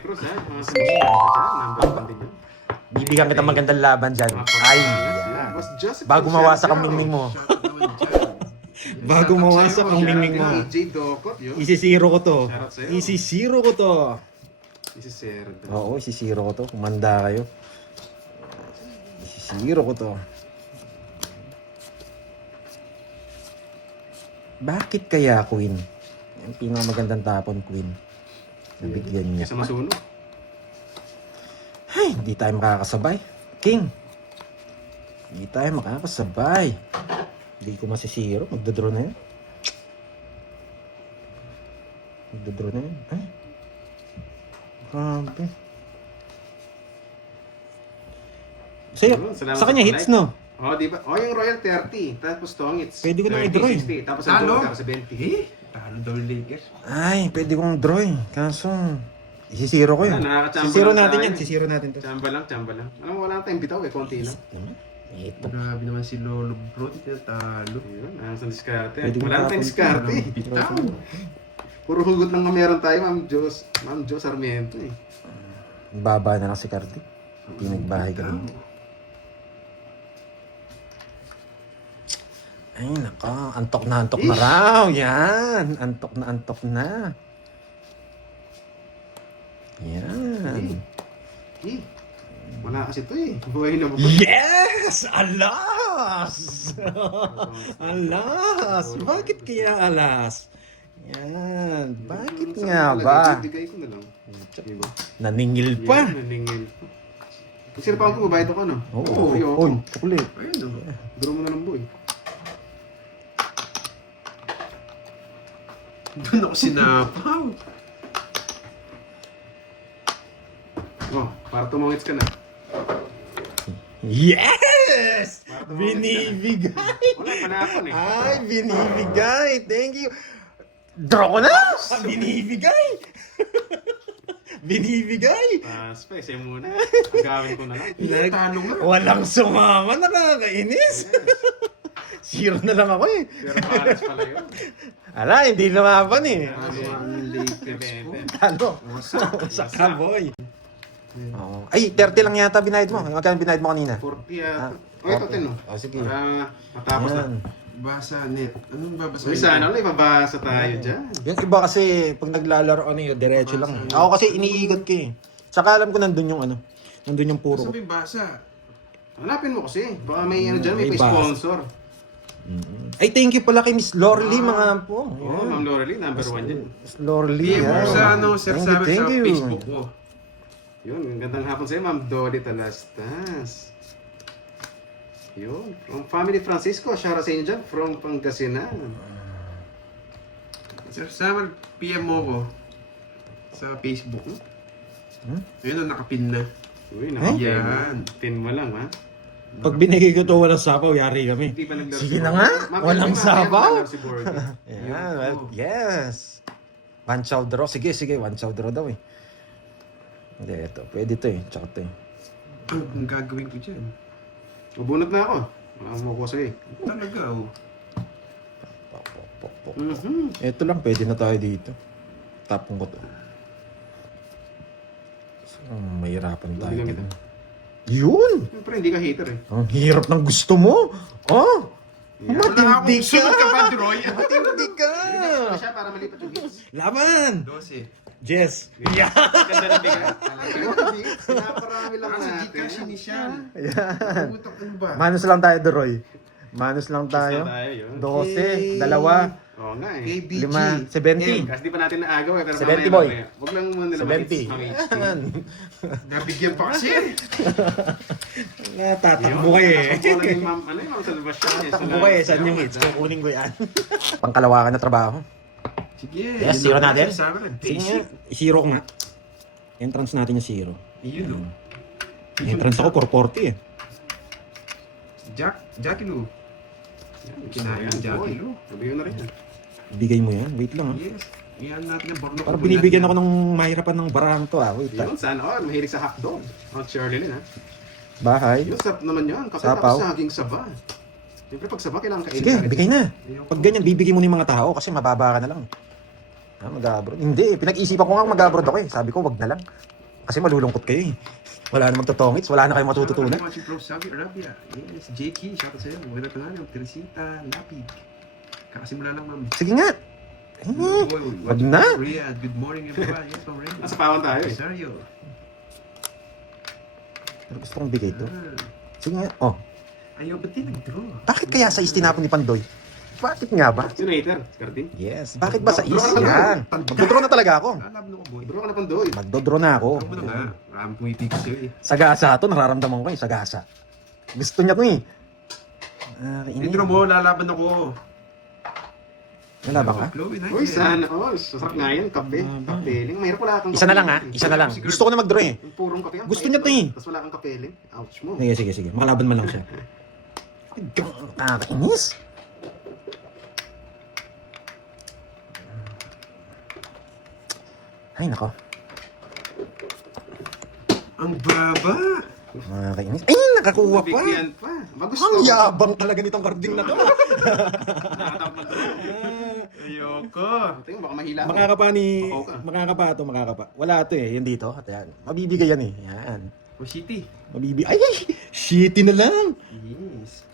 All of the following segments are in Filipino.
Cruz, ha? Mga sumunod dyan. Number 1 din yun. Bibigyan kita magandang laban dyan. Ay, yeah. Bago mawasak ang mingming mo. Bago mawasak ang mingming mo. J. Docot, yun. Isisiro ko to. Shoutout sa'yo. Isisiro ko to. Isisero. Oo, isisiro ko to. Kumanda kayo. Isisiro ko to. Bakit kaya Queen? Yung pinakamagandang tapon Queen. Nabigyan niya. Isa masuno. Ay, hindi tayo makakasabay. King. Hindi tayo makakasabay. Hindi ko masisiro. Magdodraw na yun. Magdodraw na yun. Ay. Grabe. Sa'yo, Salamat sa kanya sa hits like. no? Oh, di ba? Oh, yung Royal 30. Tapos tong hits. Pwede ko na 30, i-draw eh. 60. Tapos ang Talo? tapos 70. Talo double Lakers. Ay, pwede kong draw eh. Kaso, isisiro ko yun. Nakakachamba Sisiro lang natin tayo yan. eh. Sisiro natin to. Chamba lang, chamba lang. Alam mo, wala tayong bitaw eh. Konti lang. Ito. Grabe naman si Lolo Bro. Talo. Ayun, ayos ang diskarte. Pwede ko Wala na tayong tapon. diskarte. Bitaw. Puro hugot lang nga meron tayo, Ma'am Jos. Ma'am Jos Sarmiento eh. Baba na lang si Cardi. Pinagbahay ka rin. Ay, nako. Antok na raw. Yan. Antok na. Yan. Eh, wala kasi ito eh. Buhay na buhay. Yes! Alas! Alas! Bakit kaya alas? Yan. Bakit nga ba? Bigay ko na lang. Diba? Naningil pa. Yan, naningil pa. Kung sino pa ako, babayad ako, no? Oo. Ayoko. Oy, kulit. Ayun, no? Draw mo na ng buhay. Doon ako sinapaw. Oh, para tumangits ka na. Yes! Para Binibigay! Wala, panakon eh. Ay, binibigay! Thank you! Draw ko na! Binibigay! Binibigay! Space, eh muna. Gawin ko na lang. Talo nga. Walang sumama, nakakainis! Zero na lang ako eh. Pero paras pala yun. Ala, hindi lumaban eh. Talo ang Lakers ko. Talo. Wasak ka, boy. Oo. Ay, 30 lang yata binayad mo. Magkano binayad mo kanina? 40 yata. Ah, O, ito, 10, no? Oh, sige. Para matapos na. Yan. Basa net. Anong babasa? Uy, sana ulit, mabasa tayo dyan. Yung iba kasi, pag naglalaro ano yun, diretso lang. Ako kasi iniikot ko eh. Tsaka alam ko nandun yung ano. Nandun yung puro ko. Sabi basa. Hanapin mo kasi. Baka may ano dyan, may May basa. sponsor. Ay, thank you pala kay Miss Lorely, mga po. Oo, Ma'am Lorely, number 1 dyan. Miss Lorely. PM mo yan. sa ano, sir, sabi sa Facebook ko. Yun, gandang hapon sa'yo, Ma'am Dolly Talastas. Yun, from Family Francisco, shoutout sa inyo dyan, from Pangasinan. Sir Sam, PM mo ko sa Facebook. Ayun, nakapin na. Uy, Yan. Pin mo lang, ha? Pag binigay ko to walang sapaw, yari kami. Hindi pa naglaro Sige si na Borgie. nga, Ma'am, walang hindi pa sabaw. naglaro si Borgie. Yeah, well, yes. One chow draw. Sige, one chow draw daw eh. Hindi, ito. Pwede to eh. Tsaka to eh. Ang gagawin ko dyan. Ubunot na ako. Wala akong makuha sa'yo eh. Talaga, oh. Pok. Mhm. Ito lang, pwede na tayo dito. Tapong ko to. So, mahirapan tayo. Hindi dito. gamit. Yun! Siyempre, hindi ka hater eh. Ang hirap ng gusto mo. Oh! Matindi ka! Sunod ka ba, Droy? Matindi ka! Ano siya para malipat yung hits? Laban! 12. Jess! Yeah! Ganda ng bigay. Pinaparami lang Kasi di natin. ka sinisiyan. Yan. Putak ano ba? Manos lang tayo, Doroy. Manos lang tayo. Basta tayo yun. 12, dalawa, Oo nga eh. KBG. 5, 70. Kasi di pa natin naagaw eh. Pero 70 mamaya, boy. mamaya. Huwag lang muna naman 70. Yan. Nabigyan pa kasi. Natatakbo kayo eh. Ano yung ma'am, ano yung ma'am Salvation eh. Takbo kayo. Saan yung hits? Kukunin ko yan. Pangkalawakan na trabaho. Sige. Yes, yun zero ang natin. sinasabi ng Sige nga. basic. Zero ko nga. Entrance natin yung zero. Yun, oh. Entrance ako 440 eh. Jackie Lou. Kinain ng Jackie Lou. Sabi yun na rin. Bigay mo yan. Wait lang ah. Yes. Iyan natin ang barno. Parang binibigyan ako ng mahirapan ng barang to ah. Wait ah. Yun, sana all. Mahilig sa hotdog. Mount Shirley ha. Bahay. Yun, sarap naman yun. Sapaw. Kakatapos sa haging saba. Siyempre, pag saba, kailangan kainin Sige, ka rin. bigay na. Pag ganyan, bibigay mo ng mga tao kasi mababa ka na lang. Mag-abroad? Hindi, pinag-isipan ko nga mag-abroad ako eh. Sabi ko, wag na lang. Kasi malulungkot kayo eh. Wala namang totongits, wala na kayong matututunan. Watching from Saudi Arabia. Yes, Jakey, shout out sa'yo. Magandang pangalan, Teresita Lapid. Kakasimula lang, ma'am. Sige nga. Wag na. Korea, good morning everyone. Yes, ma'am Remy. Nasa pawan tayo eh. Rosario. Pero gusto kong bigay ito. Ah, Sige nga. Oh, ayaw ba't di nag-draw? bakit kaya sa is tinapon ni Pandoy? Bakit nga ba? Sino hater? Skarding? Yes. Bakit ba sa is? Draw ka na Yan. Magdodraw na talaga ako. Lalaban ako, boy. Draw ka na Pandoy. Magdodraw na ako. Ako mo na nga. Maraming pumipigil sa'yo eh. Sagasa to, nararamdaman ko eh. Sagasa. Gusto niya to eh. Intro mo, lalaban ako. Nalaban ka? Chloe, nice. Uy, sana. Oh, sarap nga yan. Kape. Kapeling. Mahirap wala kang Isa na lang ha. Isa na lang. Gusto ko na mag-draw eh. Yung purong kape. Gusto niya to eh. Tapos wala kang kapeling. Ouch mo. Sige, sige, sige. Makalaban man lang siya. Nakakainis. Ay, nako. Ang baba. Nakakainis. Ay, nakakuha pa. Bigyan pa. Magusto. Ang yabang talaga nitong karding na to. Nakatawag na to. Ayoko. Tingnan, baka mahila ako. Makakapa ni... Makaw ka. Makakapa to, makakapa. Wala to eh. Yan dito. At yan. Mabibigay yan eh. Yan. O City. Mabibigay. Ay, shitty na lang. Yes.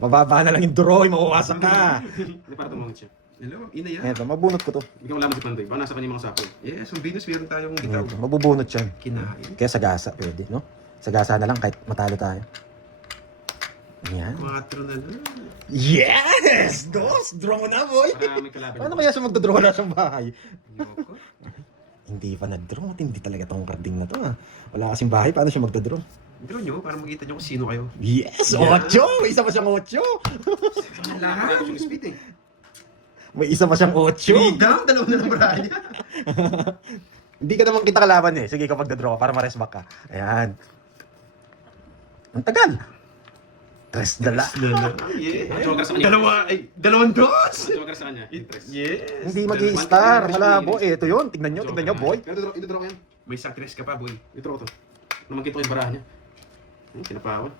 Mababa na lang yung draw. Mawawasak ka. Hindi para tumungit siya. Hello, ina yan. Eto, mabunot ko to. Bigyan mo laman si Pandoy. Baka nasa kanya yung mga sapo. Yes, ang Venus meron tayong bitaw. Eto, mabubunot yan. Kinain. Kaya sagasa pwede, no? Sagasa na lang kahit matalo tayo. Yan. 4 na lang. Yes! Dos! Draw mo na, boy! Para may kalaban. Paano kaya siya magdodraw na sa bahay? Ayoko. Hindi pa nag-draw. Hindi talaga tong karding na to, ah. Wala kasing bahay. Paano siya magdodraw? Intro nyo, para makita nyo kung sino kayo. Yes! Yeah. 8! May isa pa siyang 8! Lahat. Yung speed eh. May isa pa siyang 8! Down, dalawa na lang baranya. Hindi ka naman kita kalaban eh. Sige, kapag na-draw ka para ma-rest back ka. Ayan. Ang tagal. Tres dala. Yeah. Joker sa kanya. Dalawang dos. Joker sa kanya. Interest. Yes. Hindi mag-i-star. Malabo. Eh, ito yun. Tignan nyo, boy. Pero ito draw ko yan. May isang tres ka pa, boy. Ito ko to. Naman kita ko yung baraha niya. Pinapawan.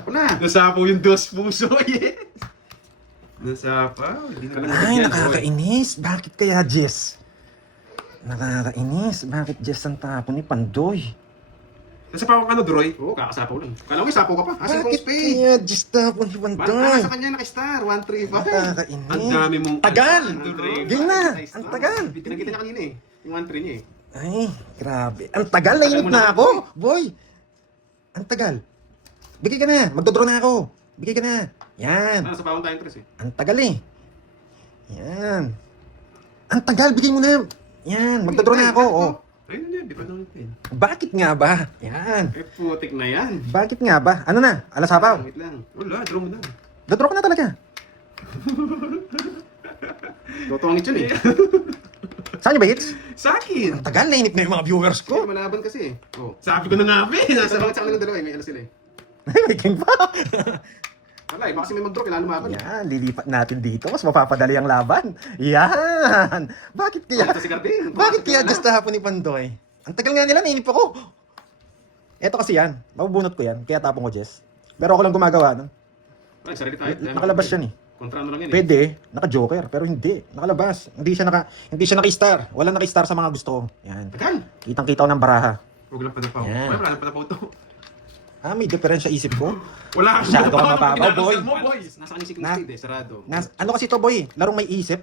Ako na! Nasapo yung dos puso, yes. Nasapaw. Hindi na Ay, nakakainis. Bakit kaya, Jess? Nakakainis. Bakit Jess ang tapon ni Pandoy? Nasapaw ka na, Droy. Oo, kakasapaw lang. Kala ko may sapo ka pa. Asan kong Bakit spade? kaya Jess tapon ni Pandoy? Nasa kanya naka-star. 135. Nakakainis. Ang dami mong... Tagal! Droy. Game na! Ang tagal! Pinagkita niya kanina eh. Yung 1-3 niya eh. Ay, grabe. Ang tagal, nainip na ako. Boy! Ang tagal. Bigay ka na. Magdodraw na ako. Bigay ka na. Yan. Nasa bawang tayong tres eh. Ang tagal eh. Yan. Ang tagal. Bigay mo na. Yan. Magdodraw na ako. Oh. Ayun na, di ba nang pin? Bakit nga ba? Yan. Eh, putik na yan. Bakit nga ba? Ano na? Alas sabaw. Wait lang. Wala, draw mo na. Dodraw ka na talaga. Totongit yun eh. Saan yung bagits? Sa akin! Ang tagal. Nainip na yung mga viewers Kasi ko. malaban kasi eh. Oh. Sabi ko na nga, Pin! Nasa Nasa bawat sa kanila dalawa eh. May ano sila eh. May king pa. Wala eh. Baka kasi may mag-draw. Kailangan lumaban. Yan. Lilipat natin dito. Mas mapapadali ang laban. Yan. Bakit kaya? Ito si Carding. Bakit kaya just hapon ni Pandoy? Ang tagal nga nila, nainip ako. Eto kasi yan, mabubunot ko yan, kaya tapong ko, Jess. Pero ako lang gumagawa nun. Ay, sarili tayo. Nakalabas yan eh. Kontra ano lang yan eh. Pwede, naka-joker, pero hindi. Nakalabas. Hindi siya naka-star. Walang naka-star sa mga gusto ko. Yan. Tagal. Kitang-kita ko ng baraha. Huwag lang panapaw. Yan. Wala lang panapaw to. May diferensya isip ko. Wala kang Masyado ka panapaw, mababaw, boy. mo, boy. Nasa kanya si King Na- Spade eh. Sarado. Ano kasi to, boy? Larong may isip.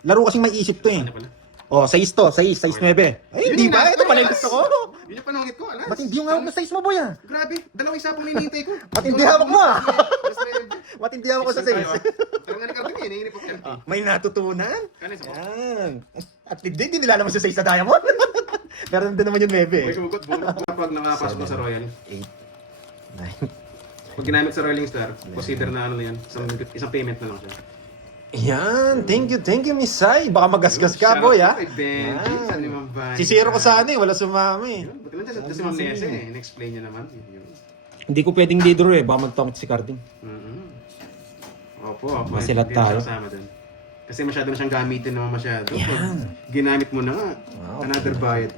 Laro kasing may isip to eh. Ano pala? Oh, 6 to, 6, 9. Ay, hindi ba? Ito pala yung gusto ko. Yun yung panungit ko, alas. Ba't hindi yung hawak na 6 mo, boy ah? Grabe, dalawang isa pong ninihintay ko. Ba't hindi hawak mo ah? Mas rebel. Ba't hindi hawak ko sa 6? Pero nga ni Carding eh, nainip ako LP. May natutunan. Kano isa po? Yan. At hindi nila naman sa 6 na diamond. Meron din naman yung May Mebe. sugot, bunot pag nakapasok mo sa Royal. 8, 9. Pag ginamit sa Rolling Star, consider na ano na yan, isang payment na lang siya. Yan. Thank you, Miss Sai. Baka magasgas ka, boy, ha? Kay Benji, Yan. saan ni Ma'am Vanya? Si Zero ko sana eh. Wala sumama eh. Yun, buti lang dyan, si Ma'am Nese eh, in-explain niya naman. Yun. Hindi ko pwedeng leader eh. Baka magtongit si Carding. Opo. Masilat Hindi na tayo. siya kasama dun. Kasi masyado na siyang gamitin naman masyado. Yan. Pag ginamit mo na nga, Wow. another bayad.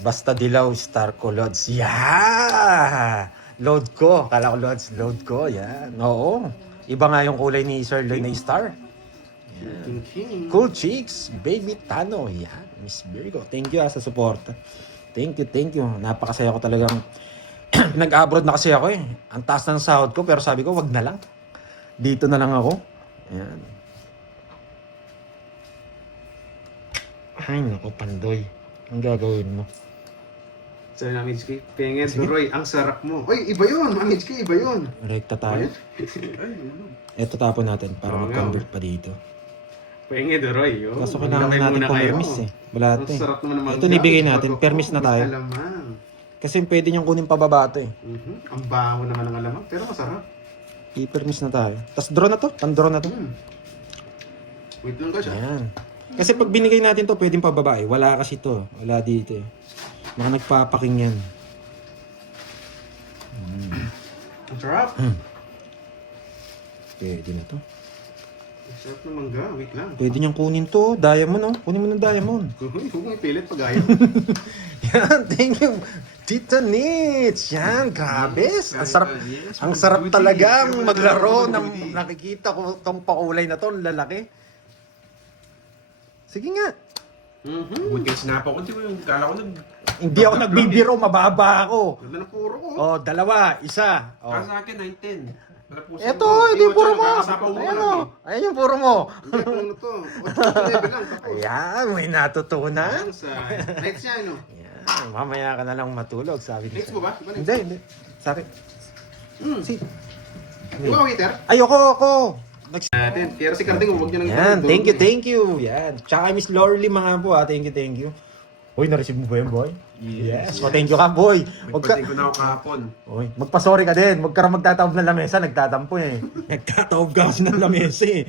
Basta dilaw, star ko, Lods. Yeah! Load ko. Kala ko, Lods, load ko. Yan. Oo. Iba nga yung kulay ni Sir Lloyd na star. King. Cool Chicks, Baby Tano. Yan, Miss Virgo. Thank you sa support. Thank you. Napakasaya ko talagang nag-abroad na kasi ako eh. Ang taas ng sahod ko pero sabi ko wag na lang. Dito na lang ako. Yan. Ay, naku, Pandoy. Ang gagawin mo? Sabi na Mitchki, pengen Duroy, ang sarap mo. Uy, iba yun, Mitchki, iba yun. Rekta tayo. Ito tapon natin para Oo, mag-convert pa dito. Pengen Duroy, yun. Kaso kailangan natin permis eh. Wala Ang ito eh. sarap naman naman. Ito nibigay natin, permis na tayo. Alamang. Kasi pwede niyang kunin pababa ito eh. Ang baho naman ng alamang, pero masarap. I-permis na tayo. Tapos draw na to, pan-draw na to. Wait lang ka siya. Ayan. Kasi pag binigay natin to, pwedeng pababa eh. Wala kasi to. Wala dito eh. Mga nagpapaking yan. Ang sarap. Pwede na to. Ang sarap ng mangga, wait lang. Pwede niyang kunin to. Diamond oh. Kunin mo ng diamond. Huwag mong ipilit pag ayaw. Yan, thank you. Tita Nitz. Yan, grabe. Ang sarap. Ang sarap talagang maglaro ng nakikita ko tong pakulay na to. Ang lalaki. Sige nga. Buti kayo sinapa ko, di ba yung kala ko Hindi ako nagbibiro, mababa ako. Ganda na puro ko. Oh, dalawa, isa. Oh. Para sa akin, 9-10. Para po Ito, ito yung puro mo. Nakakasapaw mo Ayan lang o. Ayan yung puro mo. Hindi ko ano to. 8 level lang. Tapos. Ayan, may natutunan. Sa nights niya, ano? Ayan, mamaya ka na lang matulog, sabi ni Nights mo ba? Iba nights? Hindi. Sa akin. Si. Di ba waiter? Ayoko, ako. Natin. Pero si Carding, huwag niya nang Yan, thank you. Yan. Tsaka Miss Lorly mga po thank you. Uy, na-receive mo ba yan, boy? Yes. Thank you ka, boy. Nagpating ko na ako kahapon. Uy, magpa-sorry ka din. Huwag ka rin magtataob ng lamesa, nagtatampo eh. Nagtataob ka kasi ng lamesa eh.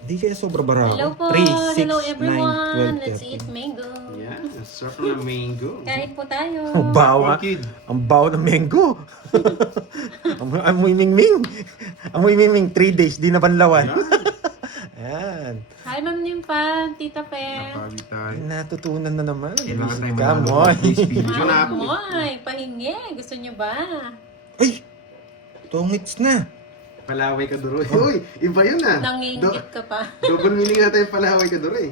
Hindi kaya sobra barako. Hello po. 3, 6, Hello 9, everyone. 12, Let's eat mango. Yan. Ang sarap ng mango. Kain po tayo. Ang bawa. Orchid. Ang bawa ng mango. Amoy mingming. Amoy mingming. 3 days, di na banlawan. Ayan. Hi, Ma'am Nympha, Tita Pen. Napagod tayo. Natutunan na naman. Kailangan tayo Kamoy. Video na ako. Moy, pahingi. Gusto niyo ba? Ay! Tongits na. Palaway ka Duroy. Uy, iba yun ah. Nanginggit ka pa. Double meaning natin yung palaway ka Duroy.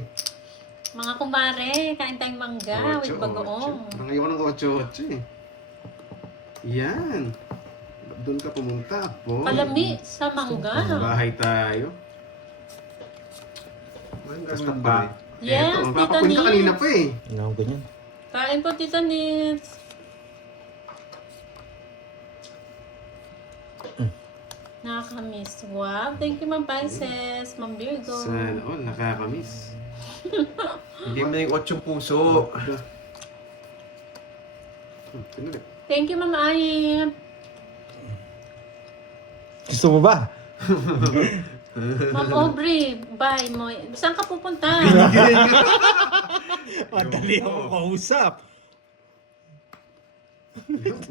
Mga kumare, kain tayong mangga with bagoong. Parang ayoko ng 8-8 eh. Yan. Doon ka pumunta. Boy. Palami sa mangga. Bahay tayo. Basta pa. Yes, Eto, Tita papapunta ka kanina Nitz. pa eh. Ano ko ganyan? Kain po, Tita Nitz. Nakakamiss. Wow, thank you, Ma'am Pisces, Ma'am Virgo. Sana all, nakakamiss. Hindi mo na yung 8 puso. Pinuli. Thank you, Ma'am Ayip. Gusto mo ba? Ma'am Aubrey, bye mo. Saan ka pupunta? Madali ako kausap.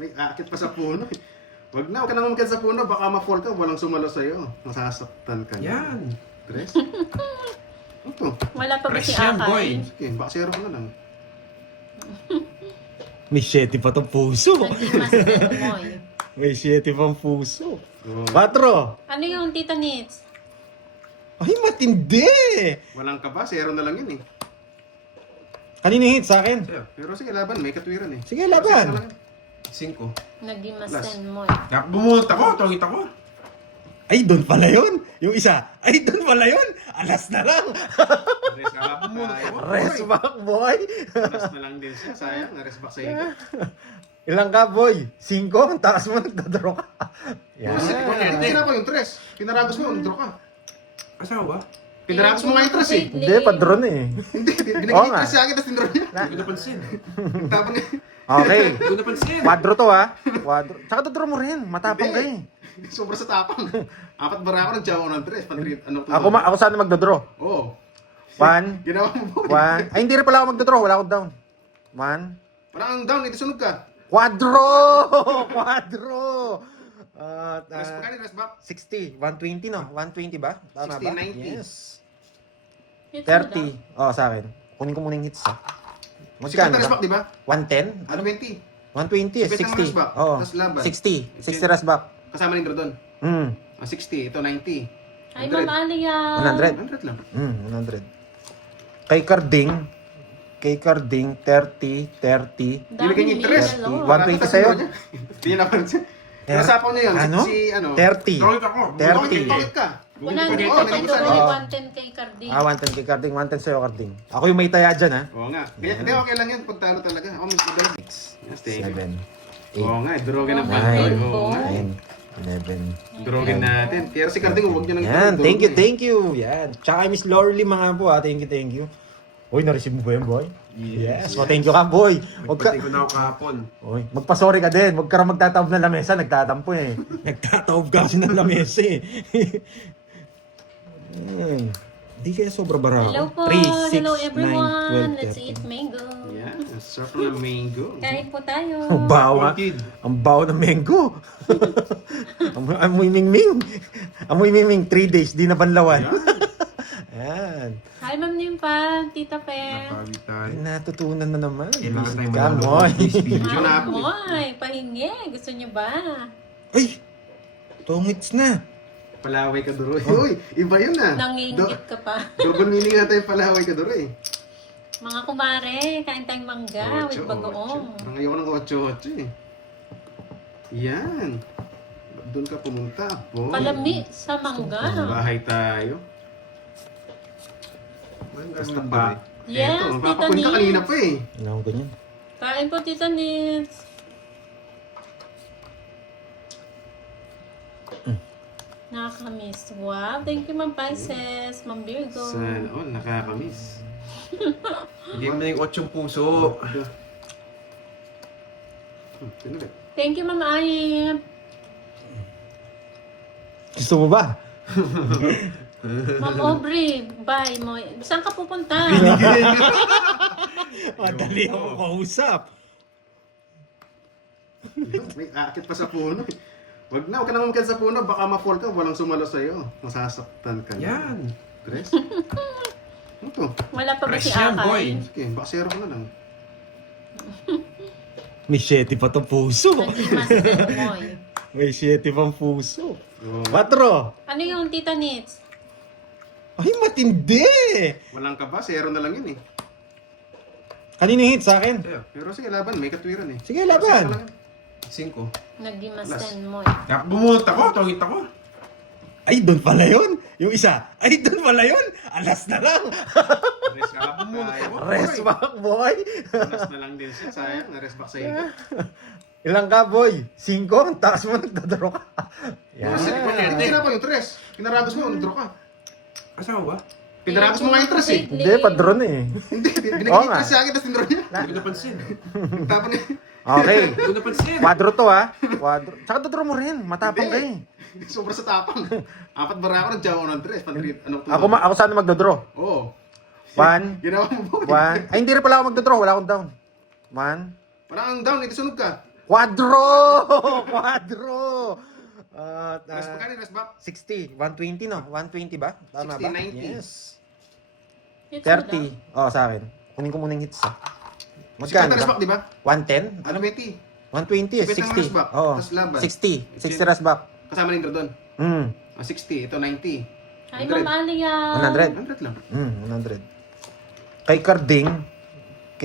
May akit pa sa puno eh. Wag na, huwag ka nang umakit sa puno. Baka ma-fall ka, walang sumalo sa'yo. Masasaktan ka. Yan. Tres? Ito. Wala pa ba si Presyan, boy. Akay? Sige, baka zero ka na lang. May 7 pa tong puso. Nag-imas na Moy. May 7 pang puso. Oh, 4. Ano yung Tita Nitz? Ay, matindi! walang ka ba? Zero na lang yun eh. Kanina hit sa akin. Pero sige, laban. May katwiran eh. Sige, laban. 5. Nag-imasen mo. Kaya bumunta ko, tawagit ako. Ay, doon pala yun. Yung isa. Ay, doon pala yun. Alas na lang. Rest ka ba? Rest back, boy. Rest na lang din siya. Sayang, na-rest back sa iyo. Ilang ka, boy? 5? Ang taas mo, nagdodro ka. Yan. Yan. Tira ko yung tres. Pinaragos mo, nag-draw ka. Asawa? Pinaragos mo nga yung tres eh. Hindi, padron eh. Hindi, Oo binigay nga. tres sa akin, tapos tinraw niya. Hindi ko napansin. Tapon niya. Okay. Hindi ko napansin. Quadro to ha. Quadro. Tsaka dodro mo rin. Matapang ka eh. Sobra sa tapang. 4 bara ako, nag-jawa ko ng tres. Ano to? Ako sana magdodro. Oo. 1. Ginawa mo po. 1. Ay, hindi rin pala ako magdodro. Wala akong down. 1. Parang ang down, ito sunog ka. Quadro! Quadro! Rest pa ka rest back. 60. 120 no? 120 ba? Tama 60, ba? 90. Yes. Hits mo daw. 30. Oh, sa akin. Kunin ko muna yung hits ha. 50 Magkano rest ba? back, di ba? 110? Ano 20? 120 eh. 50 ang 60. rest back, Oo. tas laban. 60. 60 rest back. Kasama rin doon. Hmm, 60, ito 90. Ay, Ma'am Alia. 100. 100 lang. 100. Kay Carding, 30, 30. Ibigay niya yung 3. 120 sa'yo. Hindi niya napansin. Nasapaw niya yun. Ano? Si ano? 30. Tawid ako. 30. Bakit ka? 100 Oo, kay nag-isa Carding, Oo. 110 kay Carding. 110 kay Carding, 110 sa'yo, Carding. Ako yung may taya dyan, ha? Oo nga. Hindi, okay lang yan. Punta ano talaga. Ako mas magaling. 6, Yes, thank you. 7, Oo nga, durogin ang Oh, pantoy. nine. Oo nga. 10, 11. Durogin natin. Pero si Carding, huwag niyo nang Yan, durogin. thank you, thank you. Yan. Tsaka kay Miss Lorly mga po, ha? Thank you. Uy, na-receive mo ba yan, boy? Yes. So, thank you ka, boy. Huwag ka... Nagpating ko na ako kahapon. Uy, magpa-sorry ka din. Huwag ka rin magtataob ng lamesa. Nagtatampo eh. Nagtataob ka kasi ng lamesa eh. Ayan. Hindi kaya sobra bara Hello po. 3, 6, Hello 9, everyone. 12, Let's eat mango. Yan, sarap ng mango. Kain po tayo. Ang bawa. Orchid. Ang bawa ng mango. Amoy mingming. Amoy mingming. 3 days. Di na banlawan. Ayan. Hi, Ma'am Nympha. Tita Pe. Nakawit tayo. Natutunan na naman. Kailangan tayo Ka, manalo Moy. ng this video. na ako. Moy, pahingi. Gusto niyo ba? Ay! Tongits na. Palaway ka duro. Uy, iba yun ah. Nangingit ka pa. Double meaning nga tayo palaway ka duro eh. Mga kumare, kain tayong mangga with bagoong. Parang ayoko ng 8-8 eh. Yan. Doon ka pumunta. Boy. Palami sa mangga. Bahay tayo. Basta pa. Yes, Eto, Tita papapun ka kanina Nits. pa eh. Ano ko ganyan? Kain po, Tita Nits. Nakakamiss. Wow, thank you, Ma'am Pisces, Ma'am Virgo. Sana all, nakakamiss. Hindi mo na yung 8 puso. Tinulit. Thank you, Ma'am Ayip. Gusto mo ba? Ma'am Aubrey, bye mo. Saan ka pupunta? Madali ako kausap. May aakit pa sa puno eh. Wag na nang umakyat sa puno. Baka ma-fall ka. Walang sumalo sa'yo. Masasaktan ka na. Yan. Tres? Ano to? Wala pa ba si Fresh yan, boy. Akay? Sige, baka zero ka na lang. May 7 pa to puso. Nag-imas din, Moy. May 7 pang puso. Oh, 4. Ano yung Tita Nits? Ay, matindi! walang ka ba? Zero na lang yun eh. Kanino hit sa akin? Sa'yo. Pero sige, laban. May katwiran eh. Sige, laban. Zero lang yan. 5. Nag-imas Last. din, Moy. Bumunot ako. Tawid ako. Ay, doon pala yun. Yung isa. Ay, doon pala yun. Alas na lang. Rest back tayo. Rest back, boy. Rest na lang din siya. Sayang, na-rest back sa iyo. Ilang ka, boy? 5? Ang taas mo, nagdadaro ka. Yan. Hindi sinapa yung tres. Pinaragos mo, nag-draw ka. Asawa ba? Pinaragos mo nga yung tres eh. Hindi, padron eh. Hindi, Oo binigay nga. yung tres sa akin, tapos tindraw niya. Hindi ko napansin. Tapon niya. Okay. Hindi ko napansin. Quadro to, ha? Quadro. Tsaka dodro mo rin. Matapang ka eh. Sobra sa tapang. 4 bara ako, nagjawa ng tres. Ano, Ako sana magdodro. Oo. 1, Ginawa mo ba? 1. Ay, hindi rin pala ako magdodro. Wala akong down. 1. Wala kang down, ito sunog ka. Quadro! Quadro! Rest back ka rest back. 60. 120, no? 120 ba? Tama 60, ba? 90. Yes. Hits mo daw. 30. Oh, sa akin. Kunin ko muna yung hits. Magkano Magkano rest ba? back, di ba? 110? Ano 20? 120 eh. Sipit ng rush 60. back, Oo. tas laban. 60. 60 rush back. Kasama rin doon. 60, ito 90. Hi, Ma'am Alia. 100. 100 lang. 100. Kay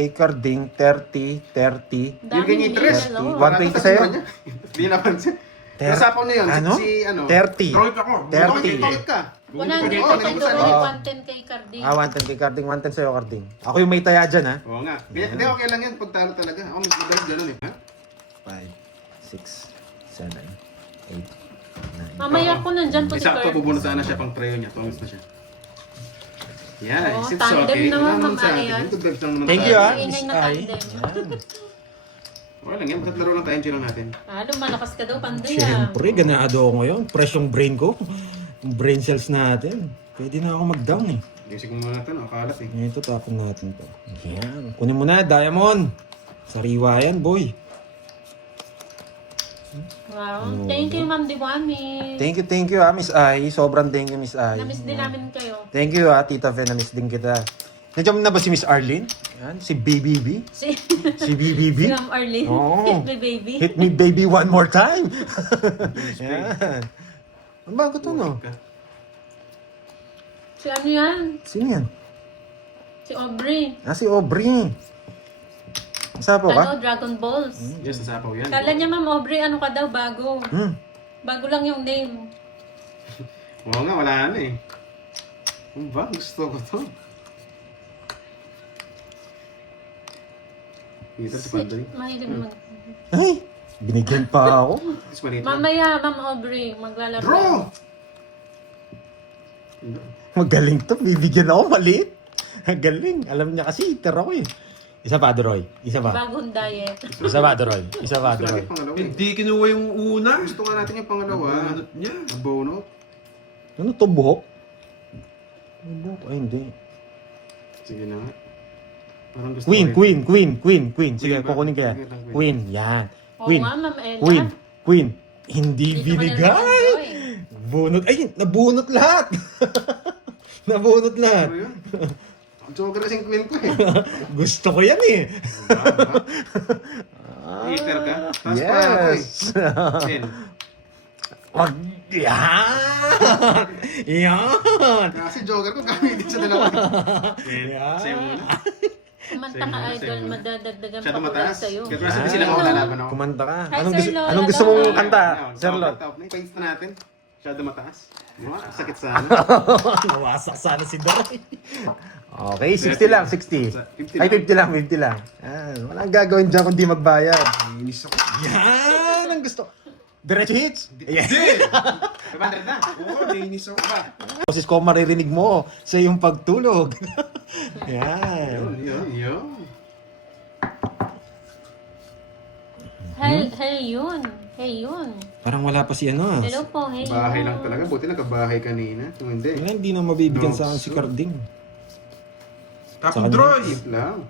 Carding, 30, 30. Ibigay niya yung tres. 120 sa'yo? Hindi napansin. Ter- Nasapaw niya yun. Ano? Si ano? 30. Tawid ako. 30. Tawid ka. 100 Oo, kay nag-isa Carding, Oo. 110 kay Carding. 110 kay Carding, 110 sa'yo, Carding. Ako yung may taya dyan, ha? Oo nga. Hindi, okay lang yan. Pagtalo talaga. Ako mas magaling ganun eh. Ha? 5, 6, 7, 8, 9. Mamaya po nandyan po si Isakto, Kurt. bubunutan na siya pang prayo niya. Pangis na siya. Yan. Oo, It's tandem okay. naman, Wala Ma'am sa atin. Arian. Good vibes lang naman Thank tayo. you, ha? Ingay Miss na Ai. tandem. Yan. Okay lang yan. Matatlaro lang tayo. Enjoy lang natin. Malakas ka daw, Pandoy ah. Siyempre, ganado ako ngayon. Fresh yung brain ko. Yung brain cells natin. Pwede na ako mag-down eh. Gising mo muna ito. Nakalat eh. Ito, tapon natin to. Yan. Kunin mo na, Diamond. Sariwa yan, boy. Wow. Thank you, Ma'am Diwami. Thank you, Miss Ai. Sobrang thank you, Miss Ai. Namiss din namin kayo. Thank you, Tita Ven. Namiss din kita. Nandiyan na ba si Miss Arlene? Yan, si BBB? Si Si BBB? Ma'am Arlene. Oo. Hit me, baby. Hit me baby one more time. Yan. Ang bago to, no? Si ano yan? Sino yan? Si Aubrey. Ah, si Aubrey. Isa po Ano, ka? Dragon Balls. Yes, nasapaw yan. Kala niya, Ma'am Aubrey, ano ka daw, bago. Hmm. Bago lang yung name. Oo nga, wala na eh. Ano ba? Gusto ko to. Dito si Pandoy. Mahilig mag... Ay, binigyan pa ako. Mas maliit lang. Mamaya, Ma'am Aubrey, maglalaro. Draw! Magaling to. Bibigyan ako maliit. Galing. Alam niya kasi, iter ako eh. Isa pa, Doroy. Isa pa. Bagong diet. Isa pa, Doroy. Isa pa, Mas Doroy. maliit pangalawa eh. Hindi kinuha yung una. Gusto nga natin yung pangalawa. Bunot niya. Bonot. Ano to, buhok? Ano buhok? Ay, hindi. Sige na nga. Parang gusto Queen, ko queen, queen, queen, queen. Sige, Queen ba? kukunin ko yan. Sige lang, queen. Queen, yan. Oo Queen, nga, Ma'am Ella. queen, queen. Hindi Dito ka na binigay. nag-enjoy. Bunot. Ay, nabunot lahat. Nabunot lahat. Ano yun? Ang joker na siyang queen ko eh. Gusto ko yan eh. Hater ka? Taas pa ako eh. Yes. Ten. Wag. Yan. Yan. Kasi joker ko gamitin sa dalawa. Yan. Sa'yo muna. Kumanta ka, Sa'yo idol. muna. Madadagdagan Siya pa ko mataas. sa'yo. Kaya kasi sila makalalaban ako. Kumanta ka. Hi, Anong Sir gusto, Lola. anong gusto mong Lola. kanta, Sir Lord? Ipainsta natin. Masyado mataas. Diba? Sakit sa ano. Nawasak sana si Dory. Okay, 60 lang, 60. 50 Ay, 50 lang, 50 lang. Yan. Walang gagawin dyan kundi magbayad. Inis ako. Yan ang gusto. Diretso hits. Yes. Hindi! 500 na. Oo, nainis ako. Boses ko maririnig mo sa iyong pagtulog. Yan. Yun. Hey, yun. Hey, yun. Parang wala pa si ano. Hello po, hey, Bahay yun. lang talaga. Buti nagkabahay kanina. Kung hindi. Hindi na mabibigyan sa akin si Carding. Tapos Droy! Hit lang.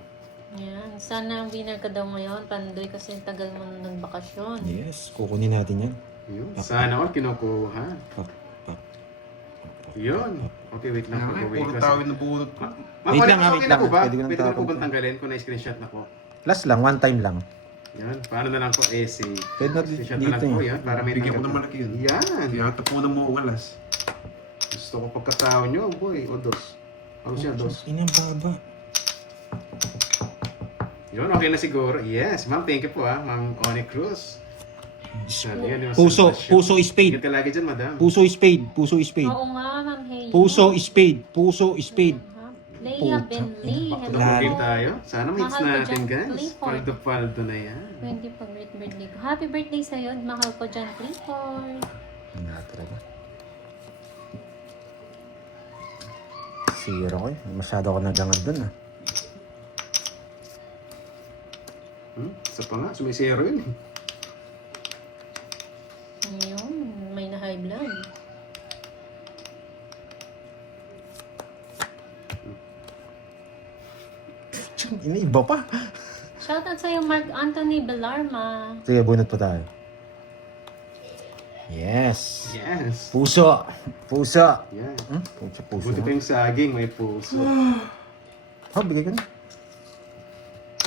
Yan. Sana ang winner ka daw ngayon, Pandoy, kasi tagal mo na nagbakasyon. Yes, kukunin natin yan. Yun. Sana all kinukuha. Pap, pap. Yun. Okay, wait lang. Kaya nga, Pag-uwi puro ko. tao yung nabunot ko. Wait lang, Okay wait na lang. po ba? Pwede ko ng Pwede na po tapon bang to. tanggalin kung na-screenshot na po? Last lang, one time lang. Yan. Paano na lang po essay? Pwede na Screenshot na lang dito po eh. yan. Para may Bigyan ko tanggap ng na. malaki yun. Yan. Kaya tapunan mo walas. Gusto ko pagkatao nyo, boy. O dos. Ano siya, dos? Ini ang baba. Yun, okay na siguro. Yes, ma'am. Thank you po ha. Ma'am Oni Cruz. Yan, yung Puso, salvation. puso spade. Ingat ka lagi dyan, madam. Puso spade, puso spade. Oo nga, Ma'am Hey. Puso spade, puso spade. Leia Puta. Bentley. Hello Lalo. Okay po. tayo. Sana may hits Mahal ko natin, dyan, guys. Clifford. Paldo-paldo na yan. Pwede pag birthday ko. Happy birthday sa'yo. Mahal ko dyan, Clifford. Nga talaga. Zero ko eh. Masyado ako nagangad dun ah. Isa pa nga, sumisero yun. Ayun, may na high blood. Iniiba pa. Shoutout sa'yo, Mark Anthony Belarma. Sige, bunot pa tayo. Yes. Yes. Puso. Puso. Yan. Puso. Buti pa yung saging, may puso. Oh, bigay ko na.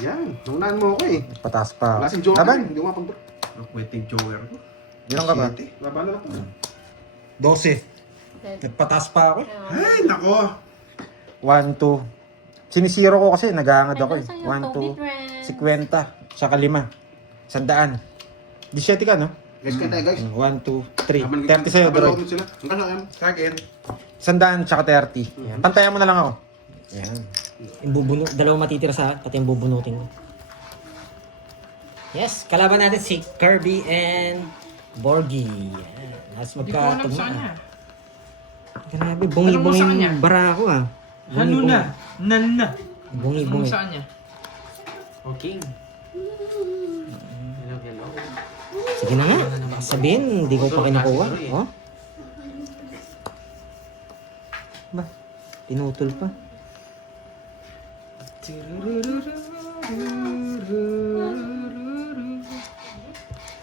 Yan. Naunahan mo ako eh. Pataas pa. Wala sing joker. Laban. Hindi ko mapag... Ang kwenteng joker ko. Ilan ka ba? Laban na lang po. 12. Nagpataas pa ako eh. Ay, nako! 1, 2. Sinisiro ko kasi, naghahangad ako eh. Sa'yo, 1, Toby 2, Friend. 50, saka 5. 100. 17 ka, no? Guys, kaya tayo guys. 1, 2, 3. 30 sa'yo, Habang Droy. nakulit sila. Hanggang saan? Sa akin. 100, tsaka 30. Yan. Pantayan mo na lang ako. Yan. Dalawa matitira sa akin, pati yung bubunutin ko. Yes, kalaban natin si Kirby and Borgie. Yan. Halos magkatugma. Grabe, bungi-bungi yung bara ko ah. Ano na? Nan na. Bungi-bungi. Saan niya? Okay. Hello, hello. Sige na nga, sabihin, hindi ko pa kinukuha. Oh? Ba, pinutol pa.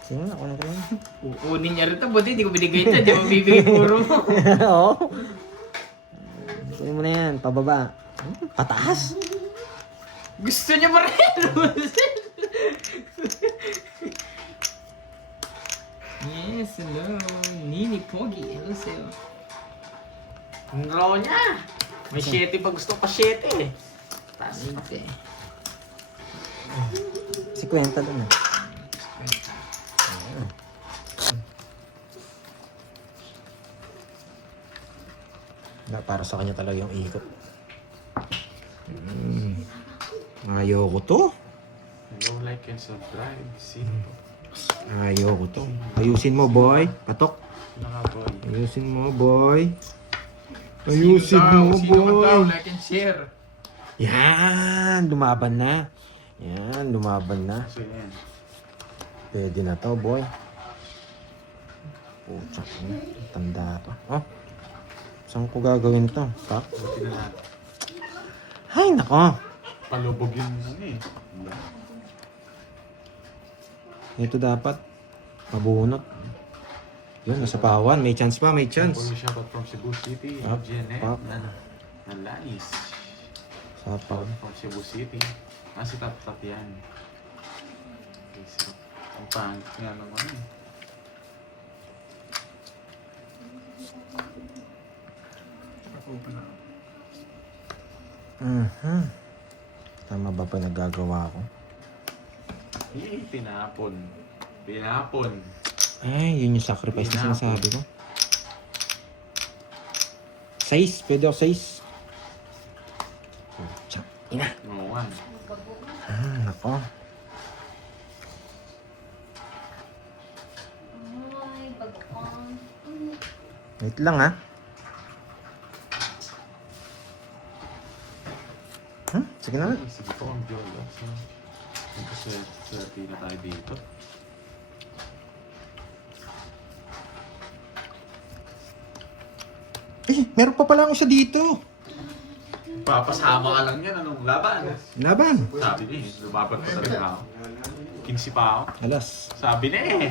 Sige na, ako na lang. Kukunin niya rin ito. Buti hindi ko binigay ito. Hindi mo bibigay puro mo. Oo. Kunin mo na yan, pababa. Pataas. Gusto niya pa rin. Yes, hello. Nini Pogi. Hello sa'yo. Ang raw niya. May 7 pa gusto pa 7 eh. Taas pa. 50 dun eh. Para sa kanya talaga yung ikot. Ayoko to. Go like and subscribe. Sino? Ayoko to. Ayusin mo, boy. Patok. Boy. Ayusin mo, boy. Ayusin mo, boy. Like and share. Yan, lumaban na. Yan, lumaban na. So yan. Pwede na to, boy. Pucha, tanda to. Oh, saan ko gagawin to? Tak? Buti na natin. Ay, nako. Palubog yung eh. Ito dapat mabunot. Yun, nasa pawan. May chance pa, may chance. Only shoutout from Cebu City. Up, Jeanette. up. Nalais. Sa pawan. From Cebu City. Si Tat yan. Okay, so, ang pangit nga naman eh. Tama ba pa nagagawa ko? Tinapon. Tinapon. Ay, yun yung sacrifice na sinasabi ko. 6, pwede ako 6. Pucha, ina. No one. Nako. Ay, bagong. Wait lang ha. Sige na. Sige po ang Jolo. So, magkaswerte na tayo dito. Meron pa pala ako isa dito. Papasama ka lang yan. Anong laban? Laban. Sabi niya eh. Lumaban pa talaga ako. 15 pa ako. Alas. Sabi niya eh.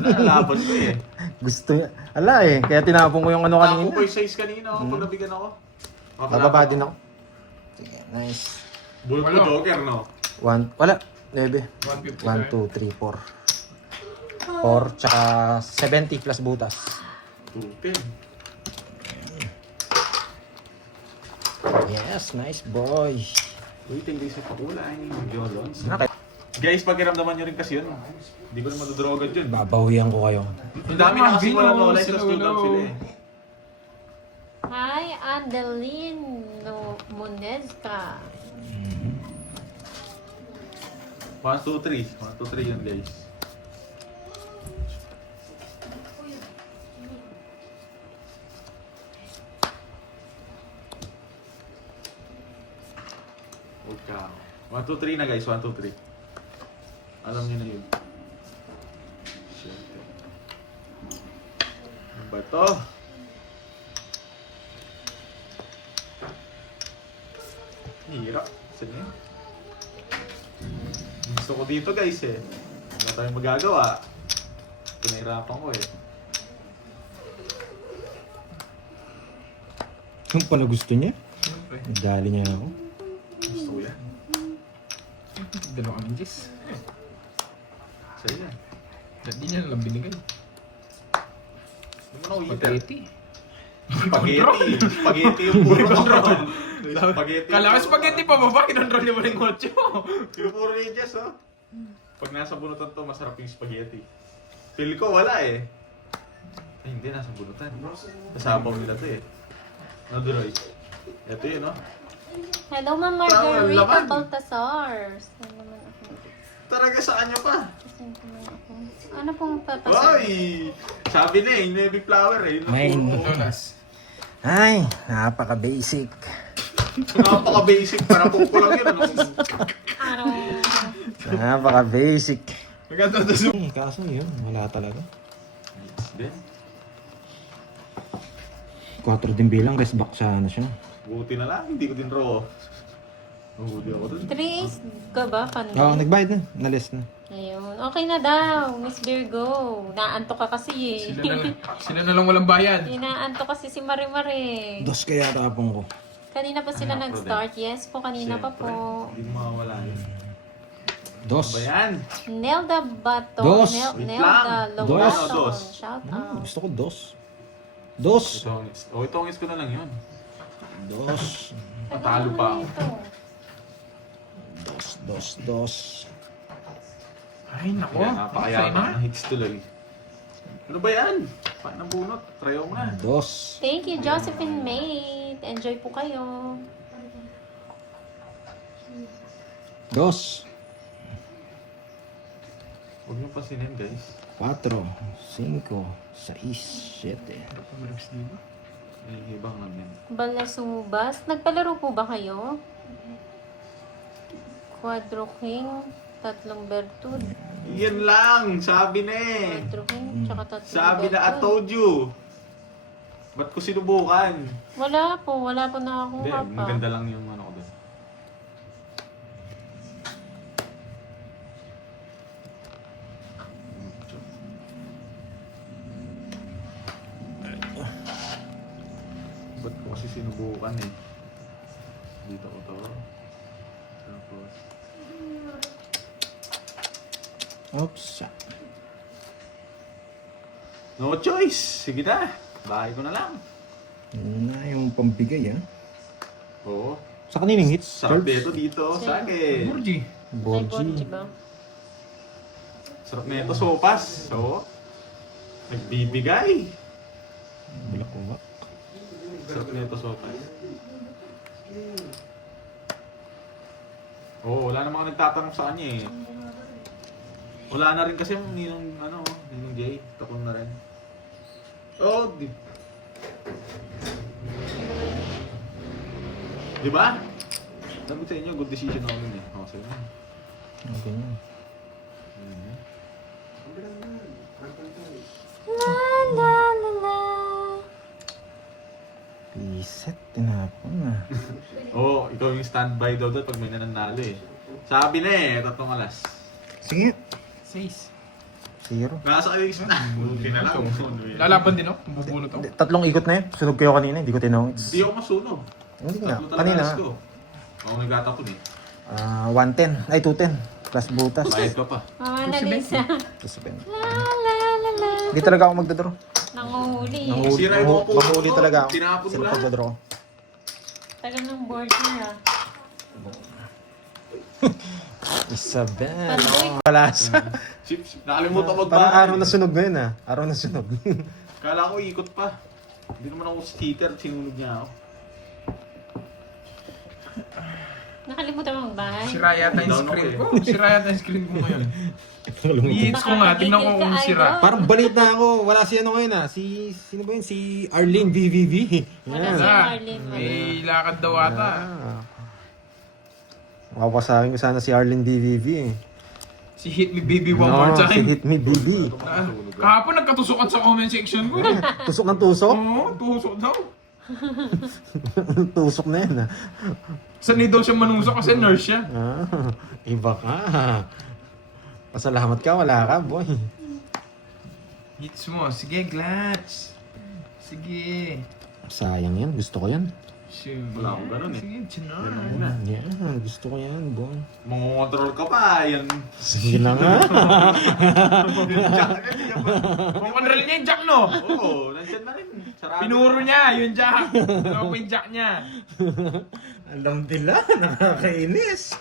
Nalaban ko eh. Gusto niya. Ala eh. Kaya tinapon ko yung ano Ako kanina. po yung size kanina. Pag nabigan ako. Bababa din ako. Sige, nice. Bulk ko Joker, no? Wala. 9. 1, 2, 3, 4. 4, tsaka 70 plus butas. 210. Yes, nice boy. Uy, tingin sa pakulay. Jolons. Okay. Guys, pakiramdaman nyo rin kasi yun. Hindi ko na madudrogan yun. Babawian ko kayo. Ang dami na kasi wala na online sa student sila eh. Hi, Adeline Monezca. 1, 2, 3. 1, 2, 3 yun guys. Huwag ka. 1, 2, 3 na guys. 1, 2, 3. Alam niyo na yun. Shit. Ano ba ito? Hirap. Saan yun? Gusto ko dito guys eh. Wala tayong magagawa. Pinahirapan ko eh. Yung pala gusto niya? Dali niya ako. Gusto ko yan. Dalawa kami Jess. Sa'yo yan. Hindi niya lang binigay. Hindi mo na uwitan. Spaghetti. Spaghetti. Spaghetti yung puro control. Spaghetti. Kala ko spaghetti pa ba? Kinontrol niya mo lang yung kotse mo. Yung puro ranges oh. Pag nasa bunutan to, masarap yung spaghetti. Feel ko wala eh. Ay hindi, nasa bunutan. Kasabaw nila to eh. Ano Droy? Ito yun oh. Hello, Ma'am Tama, Margarita laman. Baltasar. Saan naman ako? Talaga sa kanya pa. Saan naman ako? Ano pong papasok? Hoy! Sabi na eh, navy flower eh. Main. Dolas. Ay, napaka-basic. Napaka-basic. Parang po lang yun. Ano? Araw. Napaka-basic. Maganda to zoom. Eh, kaso yun, wala talaga. Then, 4 din bilang, rest back sa ano siya. buti na lang. Hindi ko din raw. Nahuli ako dun. 3 A's ka ba? Pandi? Oo, nagbayad na. Nalis na. Ayun. Okay na daw, Miss Virgo. Naanto ka kasi eh. Sila na lang walang bayad. Inaanto kasi si Marimare. 2 kaya tapong ko. Kanina pa sila Ano, nag-start. Yes po, kanina pa Siyempre, po. Hindi mo mawawala yun. Dos. Ba yan? Nelda Bato. Dos. Wait Nelda lang. Dos. Lobaton. Dos. Shout Ah, out. gusto ko dos. Dos. Itongis ko na lang yun. Dos. Patalo pa ako. Dos, dos, dos. Ay, nako. Yan, napakayaman ng hits tuloy. Ano ba yan? Paano bunot? Trayo nga. Dos. Thank you, Josephine Mate. Enjoy po kayo. Dos. Huwag niyo pasinin, guys. 4, 5, 6, 7. May ibang lang yan. Balasubas. Nagpalaro po ba kayo? Quadro King, tatlong Bertud. Yan lang! Sabi na eh! Quadro King, tsaka tatlong Sabi na, I Bertud. told you! Ba't ko sinubukan? Wala po na akong Hindi, hapa. maganda lang yung ano ko doon. Ba't ko kasi sinubukan eh? Dito ko to. Tapos, Oops. no choice! Sige na! Bahay ko na lang. Na yung pambigay, ah. Oo. Sa kaninang hits? Sarap Curbs? nito dito sa akin. Burgi. Ay, Borgi Borgi. ba? Sarap nito sopas. So, nagbibigay. Bulakwak. Sarap nito sopas. Oo, wala namang nagtatanong sa kanya eh. Wala na rin kasi yung Ninong Jay. Tapon na rin. Oh, di ba? Sabi sa inyo, good decision ako nun eh. Ako sa inyo. Okay na. Mhm. La la la la. Reset, tinapon na. Oo, ikaw yung standby daw doon pag may nananalo eh. Sabi na eh, 3 alas. Sige. 6. 0. Nasa kayo na. Buti na lang. Lalaban din, no? Bubunot ako. Tatlong ikot na eh. Sunog kayo kanina, hindi ko tinawag. Hindi ako masunog. Hindi nga. 3 talaga Kanina. alas ko. Ako nagtatapon eh. 110. Ay, 210. Plus butas. Bayad ka pa. Mama na Lisa. Plus 20. La la la la. Hindi talaga ako magdodro. Nanguhuli. Sira yung mga puso Mahuli ko. talaga ako. Tinapon mo Sila lahat. pagdodro ko. Tagal ng board niya. Isabel. Pandoy. Wala sa. Nakalimutan ko Parang ba? araw na sunog ngayon ah. Araw na sunog. Kala ko ikot pa. Hindi naman ako skater, sinunog niya ako. Nakalimutan mo magbahay. Sira yata yung Down ako screen eh. ko. Sira yata yung screen ko ngayon. I-hits ko nga, tingnan ko kung sira. Parang balita ako. Wala si ano ngayon ah. Sino ba yun? Si Arlene VVV. Wala Yan. si Ah, Arlene. may lakad daw ata. Makapasakin ko sana si Arlene VVV eh. Si Hit Me Baby one more Si time. Hit Me BB. Kahapon nagkatusukan sa comment section ko. Tusok ng tusok? Oo, tusok daw. Tusok na yan ah. Sanay daw siya manusok kasi nurse siya. Iba ka. Pasalamat ka, wala ka boy. Hits mo. Sige, Glatch. Sige. Sayang yan, gusto ko yan. Sige. Wala akong ganun eh. Sige, chinar. Yan, gusto ko yan boy. Mangongontrol ka pa, yan. Sige na nga. Jack na niya ba? Kukontrol niya yung jack, no? Oo, nandyan na rin. Sarado. Pinuro niya yung jack. Ano yung jack niya? Alam nila, nakakainis.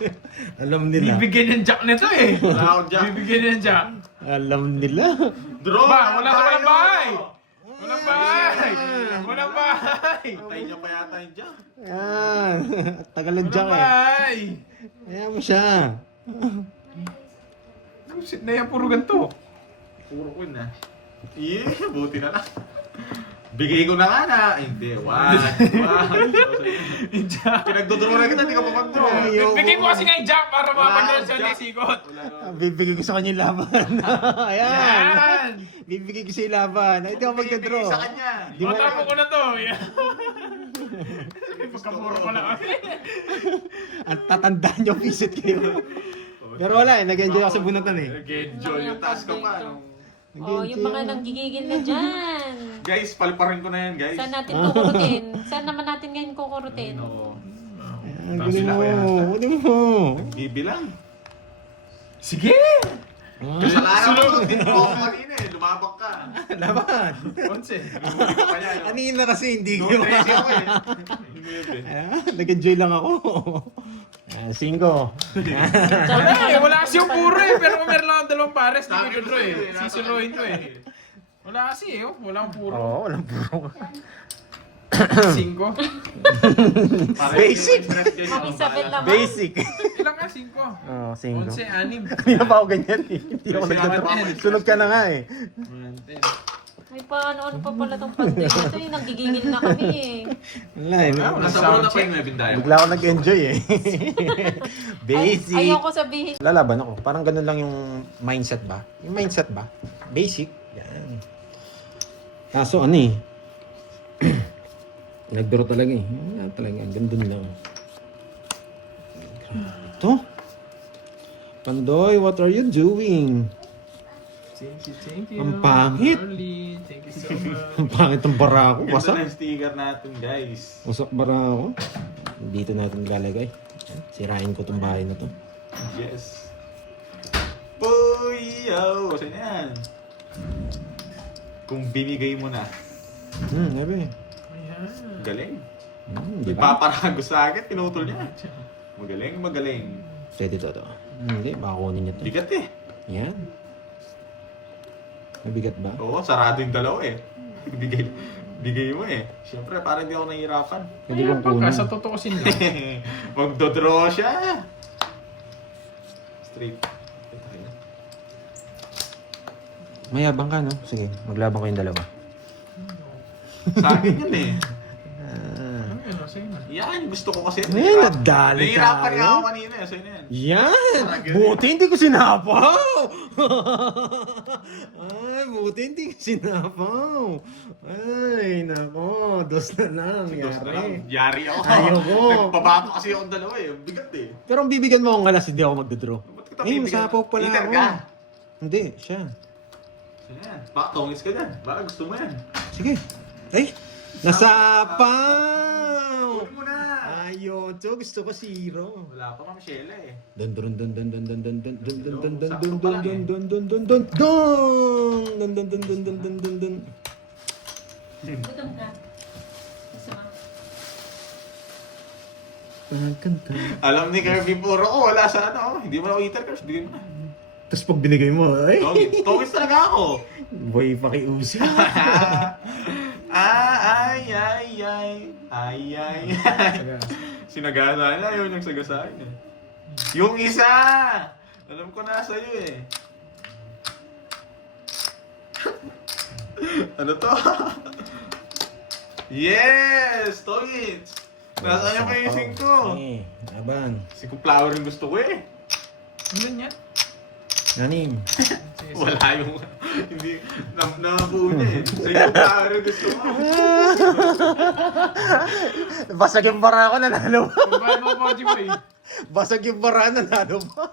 Alam nila. Bibigyan yung jack nito eh. Wala akong jack. Bibigyan niya yung jack. Alam nila. Draw! Ba, walang bahay! oh! Walang bahay! Walang bahay! Patay niya pa yata yung jack. Yan. Tagal ng Walang jack eh. bahay! Ayan mo siya. Lusit na yan, puro ganito. Puro ko na. Buti na lang. Bigay ko na nga na. Hindi, wag. Yung jack. Pinagdodraw na kita, hindi ka papag-draw. Bigay mo kasi nga yung jack para mapag-draw siya Jack. ni Sigot. Bibigay ko sa kanya yung laban. Ayan. Yan! Bibigay ko sa yung laban. Ay, hindi ako magdadraw. Bigay sa kanya. Di mo- Matapos ko na to. Yan. Pagkamuro ko na kami. Ang tatandaan nyo, visit kayo. Pero wala eh, nag-enjoy ako sa bunatan eh. Nag-enjoy yung task ko pa. Oh, yung mga nanggigigil na dyan. Guys, paliparin ko na yan, guys. Saan natin kukurutin? Saan naman natin ngayon kukurutin? No. Ang galing mo. Galing mo. Bibilang. Sige! Sunod din po ako kanina eh. Lumabak ka. Laban. Onse. Lumuli ka pa niya. no? Kanina kasi hindi ko. Noon 13 ako eh. Hindi mo yun eh. Nag-enjoy lang ako. 5. Eh, wala kasi yung puro eh. Pero kung meron lang ang dalawang pares, di ko Sabi ko draw sa'yo eh. eh. Sisiluhin ko eh. Wala kasi eh. Oh. Wala akong puro. Oo, walang puro. 5. Basic. Ma'am Isabel naman. Basic. Ilang ka? 5. Oo, 5. 11, 6. Kanina pa ako ganyan eh. Hindi ako nagdadraw. Sunod ka na nga eh. Ay, paano pa pala tong pandemic? Ito yung nanggigigil na kami eh. Wala eh. Nasa muna pa yung Mebindayo. Bigla ako nag-enjoy eh. Basic. Ayoko sabihin. Lalaban ako. Parang ganun lang yung mindset ba? Yung mindset ba? Basic. Yan. Kaso ano eh. Nagduro talaga eh. Yan talaga. Gandun lang. Ito. Pandoy, what are you doing? Thank you. Ang pangit. Early. Thank you so much. Ang pangit ng bara ko. Ganda Wasak. na yung sticker natin, guys. Wasak bara ako. Dito natin lalagay. Sirain ko tong bahay na to. Yes. Puyo! Saan yan? Kung binigay mo na. Sabi. Galing. Di ba? Paparago sa akin, pinutol niya. Magaling, magaling. Pwede to. Hindi, makakunin niya to. Bigat eh. Yan. Mabigat ba? Oo, sarado yung dalawa eh. Bigay mo eh. Siyempre, parang hindi ako nahihirapan. Pwede Ayan kong pa ka, kunin. sa totoo lang. Magdodraw siya. Straight. Mayabang ka, no? Sige, maglabang kayong dalawa. Sa akin yun eh. Ano, sige na. Yan, gusto ko kasi. Ngayon, naggalit Nahihirapan tayo. nga ako kanina eh. Sa'yo na yan. Yan! Parang Buti hindi ko sinapaw! Ay, buti hindi ko sinapaw. Ay, nako. Dos na lang. Dos na lang. Yari. Yari ako. Ayoko. Nagpabato kasi akong dalawa eh. Ang bigat eh. Pero ang bibigyan mo akong alas, hindi ako magdodraw. Ba't kita Ay, bibigyan? masapaw pala Eater ako. ka. Hindi, siya. Sino yan? Baka tongis ka dyan. Baka gusto mo yan. Sige. Ay, nasapaw! Kunin mo na. Ayun, so gusto ko zero. Wala pa kami Sheila eh. Dun dun dun dun dun dun dun dun dun dun dun dun Sakto dun pa dun lang eh. dun dun dun dun dun dun dun dun dun dun dun dun dun. Gutom ka. Gusto mo? Pagkanta. Alam ni Kirby puro ko. Wala sa ano. Hindi mo na ako eater Kirby. Bigyan mo na. Tapos pag binigay mo, ay, Tongis. Tongis talaga ako. boy, pakiusa. Ay, ay, ay. Ay, ay, ay. Sinagasa na. Ayaw niyang sagasain eh. Yung isa! Alam ko na sa'yo eh. Ano to? Yes! Tongits! Nasaan niya pa yung sing ko? Eh, aban. Si Flower yung gusto ko eh. Ilan yan? Nanim. Wala yung... Hindi... Nabuo niya eh. Si Flower yung gusto ko. Basag yung bara ko, nanalo. Kung bakit mo, Boji Boy? Basag yung bara, nanalo pa.